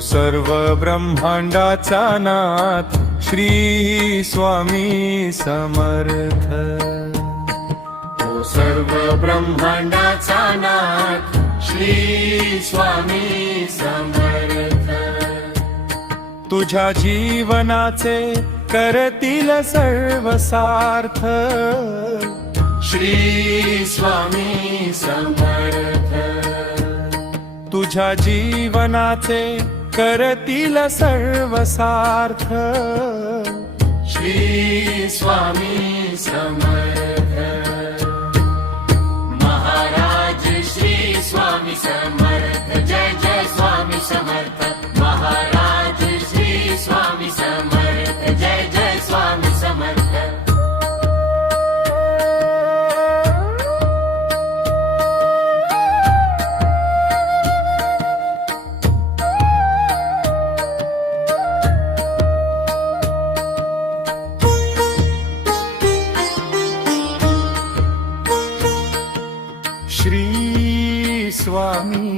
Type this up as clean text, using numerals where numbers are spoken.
सर्व ब्रह्मांडाचा नाथ श्री स्वामी समर्थ। तो सर्व ब्रह्मांडाचा नाथ श्री स्वामी समर्थ। तुझ्या जीवनाचे करतील सर्व सार्थ श्री स्वामी समर्थ। तुझ्या जीवनाचे करतील सर्व सार्थ श्री स्वामी समर्थ। महाराज श्री स्वामी समर्थ। जय जय स्वामी समर्थ। महाराज श्री स्वामी समर्थ। जय जय स्वामी समर्थ। श्री स्वामी